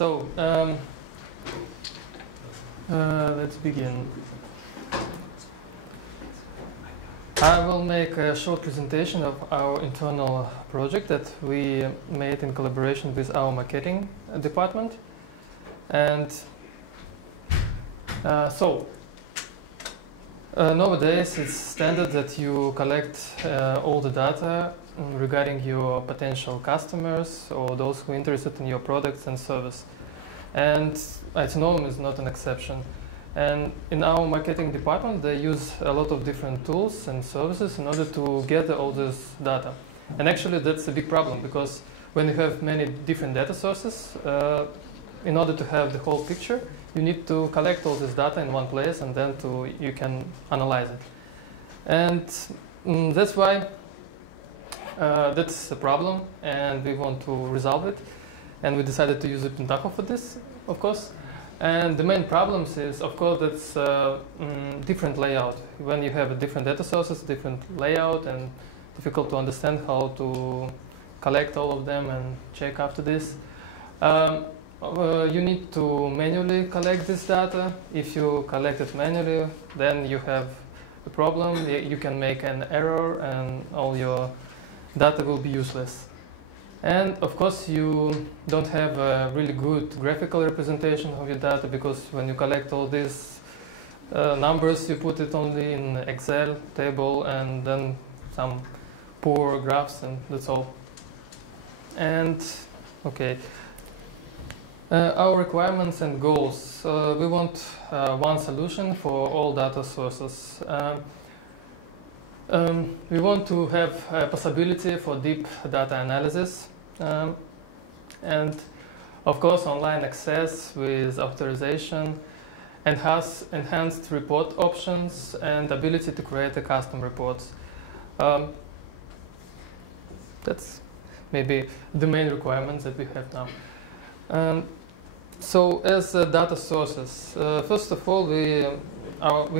So, let's begin. I will make a short presentation of our internal project that we made in collaboration with our marketing department. And nowadays it's standard that you collect all the data regarding your potential customers or those who are interested in your products and service. And it-novum is not an exception. And in our marketing department, they use a lot of different tools and services in order to gather all this data. And actually, that's a big problem because when you have many different data sources, in order to have the whole picture, you need to collect all this data in one place and then you can analyze it. And that's why that's a problem, and we want to resolve it. And we decided to use Pentaho for this, of course. And the main problems is, of course, that's different layout. When you have a different data sources, different layout, and difficult to understand how to collect all of them and check after this. You need to manually collect this data. If you collect it manually, then you have a problem. You can make an error, and all your data will be useless. And of course, you don't have a really good graphical representation of your data because when you collect all these numbers, you put it only in Excel table and then some poor graphs, and that's all. And okay, our requirements and goals. We want one solution for all data sources. We want to have a possibility for deep data analysis and of course online access with authorization, enhanced report options, and ability to create a custom reports. That's maybe the main requirements that we have now. So as data sources, first of all, we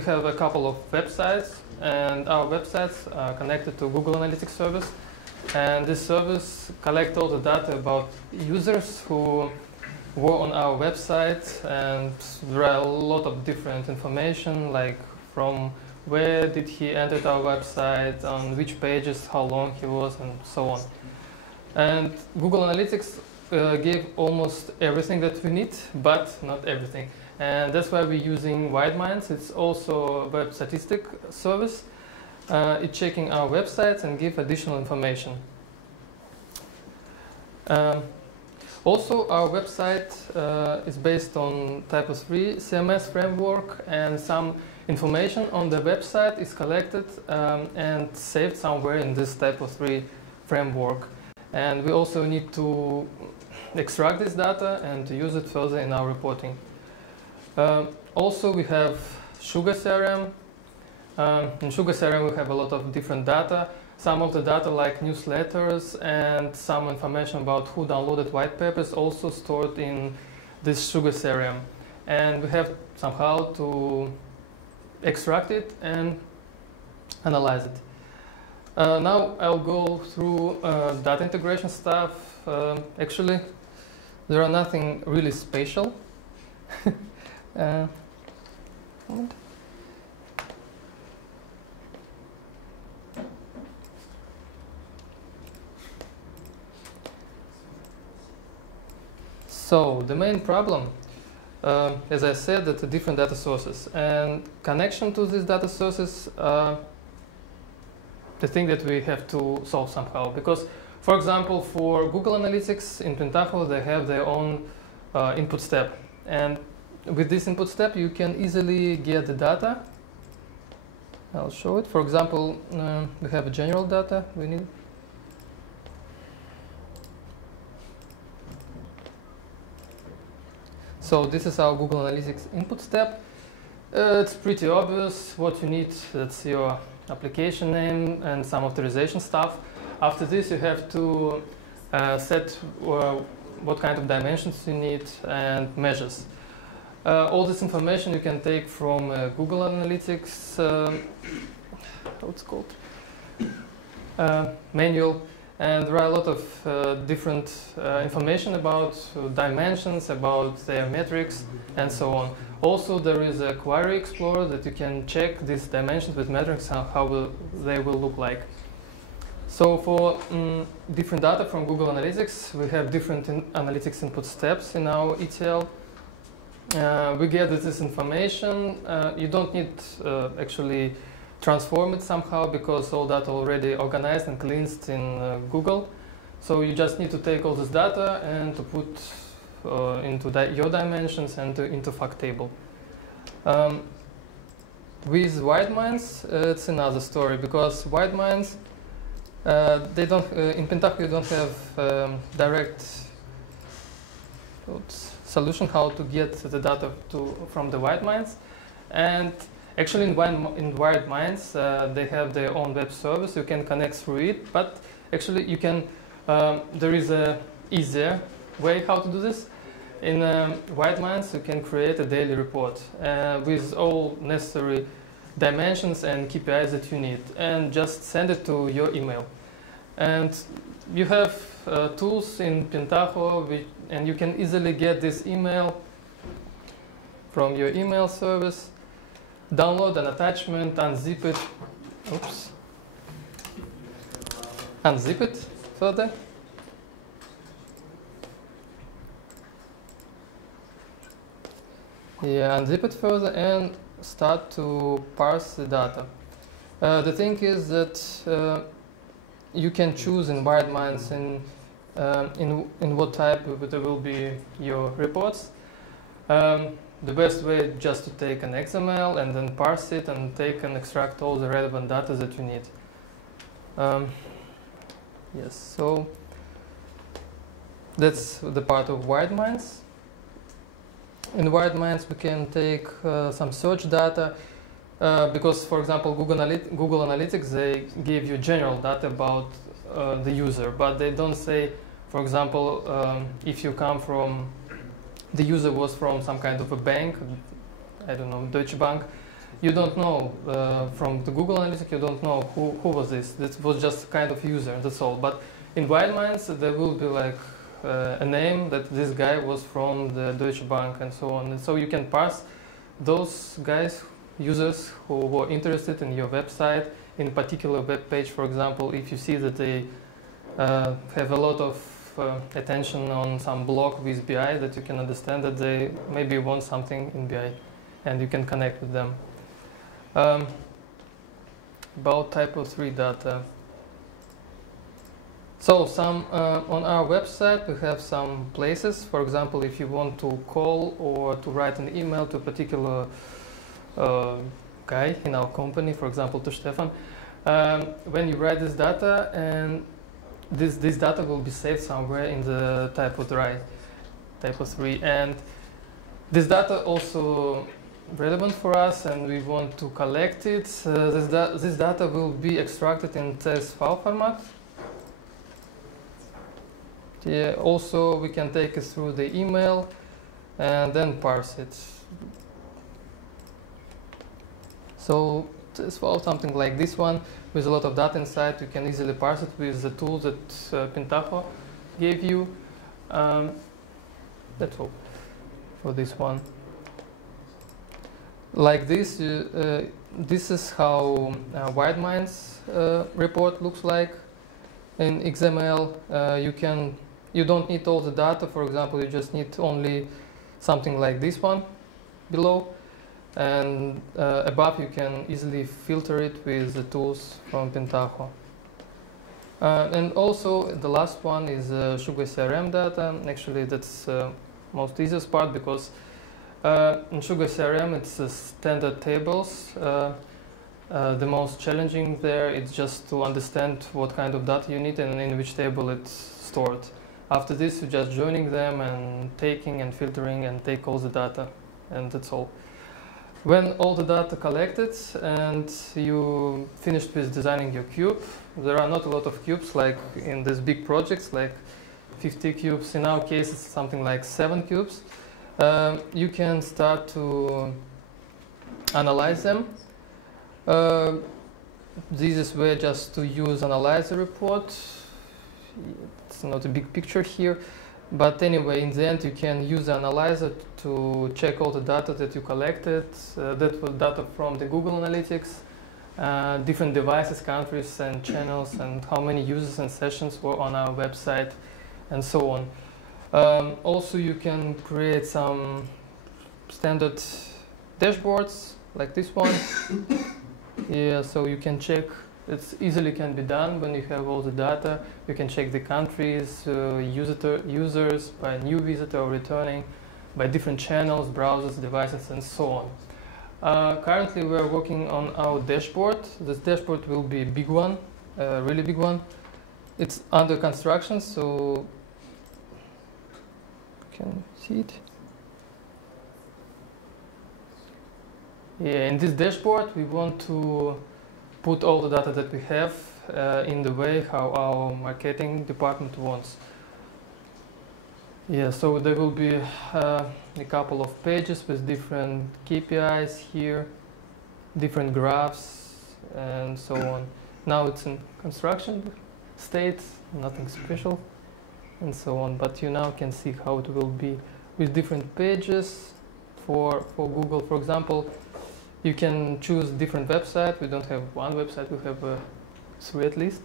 have a couple of websites, and our websites are connected to Google Analytics service. And this service collects all the data about users who were on our website, and there are a lot of different information, like from where did he enter our website, on which pages, how long he was, and so on. And Google Analytics gave almost everything that we need, but not everything. And that's why we're using WideMinds. It's also a web statistic service. It's checking our websites and give additional information. Also, our website is based on Type 3 CMS framework, and some information on the website is collected and saved somewhere in this Type 3 framework. And we also need to extract this data and to use it further in our reporting. Also, we have Sugar CRM. In Sugar CRM, we have a lot of different data. Some of the data, like newsletters and some information about who downloaded white papers, also stored in this Sugar CRM. And we have somehow to extract it and analyze it. Now I'll go through data integration stuff. Actually, there are nothing really special. So the main problem, as I said, that the different data sources and connection to these data sources are the thing that we have to solve somehow. Because, for example, for Google Analytics in Pentaho, they have their own input step. And with this input step, you can easily get the data. I'll show it. For example, we have a general data we need. So this is our Google Analytics input step. It's pretty obvious what you need. That's your application name and some authorization stuff. After this, you have to set what kind of dimensions you need and measures. All this information you can take from Google Analytics, how it's called, manual, And there are a lot of different information about dimensions, about their metrics, and so on. Also, there is a query explorer that you can check these dimensions with metrics, how they will look like. So for different data from Google Analytics, we have different analytics input steps in our ETL. We get this information. You don't need actually transform it somehow because all data already organized and cleansed in Google. So you just need to take all this data and to put into your dimensions and into fact table. With wide mines, it's another story because wide mines, they don't in Pentaho you don't have direct solution how to get the data from the wide mines, and actually in wide mines they have their own web service. You can connect through it, but actually you can there is a easier way how to do this. In wide mines you can create a daily report with all necessary dimensions and KPIs that you need, and just send it to your email. And you have tools in Pentaho, and you can easily get this email from your email service, download an attachment, unzip it. Oops. Unzip it further. Yeah, unzip it further and start to parse the data. The thing is that you can choose in wide mines in what type there will be your reports. The best way just to take an XML and then parse it and take and extract all the relevant data that you need. Yes, so that's the part of wide mines. In wide mines we can take some search data because, for example, Google Analytics, they give you general data about the user, but they don't say, for example, if you come from, the user was from some kind of a bank, I don't know, Deutsche Bank, you don't know, from the Google Analytics, you don't know who was this. This was just kind of user, that's all. But in wide mines, there will be like a name that this guy was from the Deutsche Bank and so on. And so you can parse those guys, users who were interested in your website, in a particular web page, for example, if you see that they have a lot of attention on some blog with BI, that you can understand that they maybe want something in BI, and you can connect with them. About typo 3 data. So on our website we have some places. For example, if you want to call or to write an email to a particular guy in our company, for example to Stefan, when you write this data, and this data will be saved somewhere in the typo 3, and this data also relevant for us, and we want to collect it. This data will be extracted in CSV format. Yeah, also we can take it through the email and then parse it. So CSV, something like this one with a lot of data inside, you can easily parse it with the tool that Pentaho gave you. That's all for this one. Like this, this is how wide mines report looks like in XML. You don't need all the data. For example, you just need only something like this one below, and above you can easily filter it with the tools from Pentaho. And also the last one is Sugar CRM data. Actually, that's most easiest part, because in Sugar CRM it's standard tables. The most challenging there is just to understand what kind of data you need and in which table it's stored. After this, you're just joining them and taking and filtering and take all the data, and that's all. When all the data collected and you finished with designing your cube, there are not a lot of cubes like in these big projects, like 50 cubes. In our case, it's something like 7 cubes. You can start to analyze them. The easiest way just to use analyzer report. it's not a big picture here. But anyway, in the end, you can use the analyzer to check all the data that you collected. That was data from the Google Analytics, different devices, countries, and channels, and how many users and sessions were on our website, and so on. Also, you can create some standard dashboards like this one. Yeah, so you can check. It's easily can be done when you have all the data. You can check the countries, users, by new visitor or returning, by different channels, browsers, devices, and so on. Currently, we are working on our dashboard. This dashboard will be a big one, a really big one. It's under construction, so you can see it. Yeah, in this dashboard, we want to put all the data that we have in the way how our marketing department wants. Yeah, so there will be a couple of pages with different KPIs here, different graphs, and so on. Now it's in construction state, nothing special, and so on. But you now can see how it will be with different pages for Google, for example. You can choose different website. We don't have one website, we have 3 at least.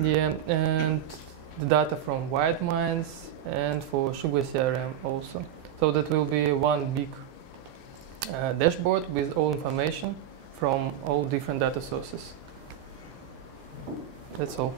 Yeah, and the data from White Minds and for Sugar CRM also. So that will be one big dashboard with all information from all different data sources. That's all.